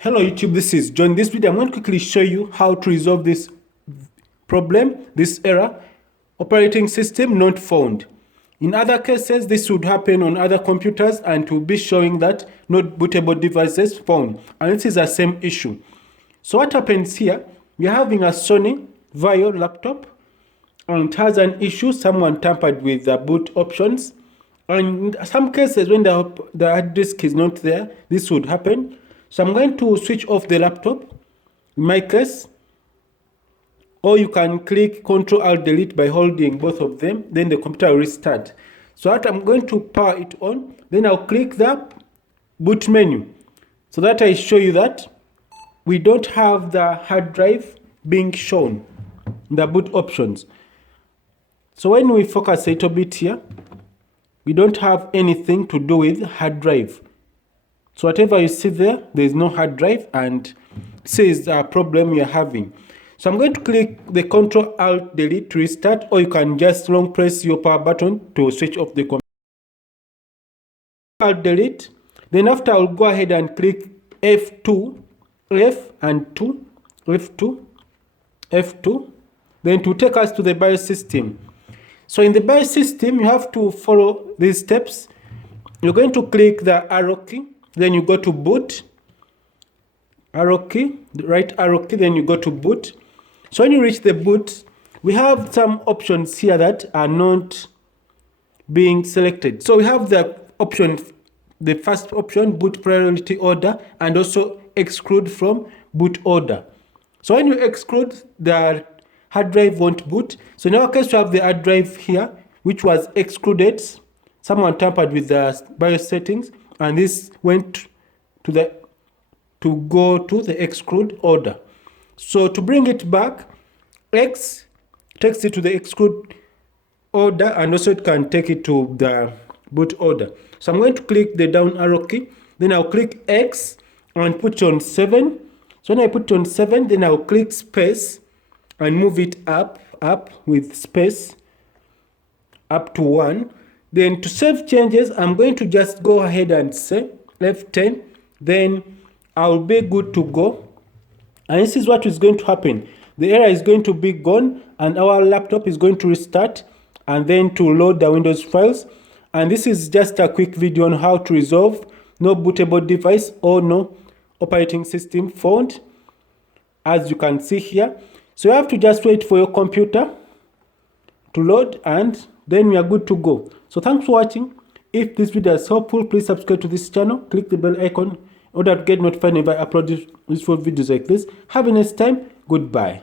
Hello YouTube, this is John. In this video, I'm going to quickly show you how to resolve this problem, this error, operating system not found. In other cases, this would happen on other computers and will be showing that not bootable devices found. And this is the same issue. So what happens here, we're having a Sony Vaio laptop and it has an issue, someone tampered with the boot options. And in some cases, when the hard disk is not there, this would happen. So I'm going to switch off the laptop, in my case, or you can click Ctrl-Alt-Delete by holding both of them, then the computer will restart. So that I'm going to power it on, then I'll click the boot menu, so that I show you that we don't have the hard drive being shown in the boot options. So when we focus a little bit here, we don't have anything to do with hard drive. So whatever you see there, there is no hard drive, and this is the problem we are having. So I'm going to click the Ctrl-Alt-Delete to restart, or you can just long press your power button to switch off the computer. Alt-Delete. Then after, I'll go ahead and click F2, F and 2, F2, F2. Then to take us to the BIOS system. So in the BIOS system, you have to follow these steps. You're going to click the arrow key. Then you go to boot, arrow key, the right arrow key, then you go to boot. So when you reach the boot, we have some options here that are not being selected. So we have the option, the first option, boot priority order, and also exclude from boot order. So when you exclude, the hard drive won't boot. So in our case, we have the hard drive here, which was excluded. Someone tampered with the BIOS settings, and this went to go to the exclude order. So to bring it back, X takes it to the exclude order, and also it can take it to the boot order. So I'm going to click the down arrow key, then I'll click X and put on 7. So when I put on 7, then I'll click space and move it up with space up to 1. Then to save changes, I'm going to just go ahead and say F10, then I'll be good to go. And this is what is going to happen. The error is going to be gone, and our laptop is going to restart and then to load the Windows files. And this is just a quick video on how to resolve no bootable device or no operating system found, as you can see here. So you have to just wait for your computer to load, and then we are good to go. So thanks for watching. If this video is helpful, please subscribe to this channel, click the bell icon in order to get notified if I upload useful videos like this. Have a nice time. Goodbye.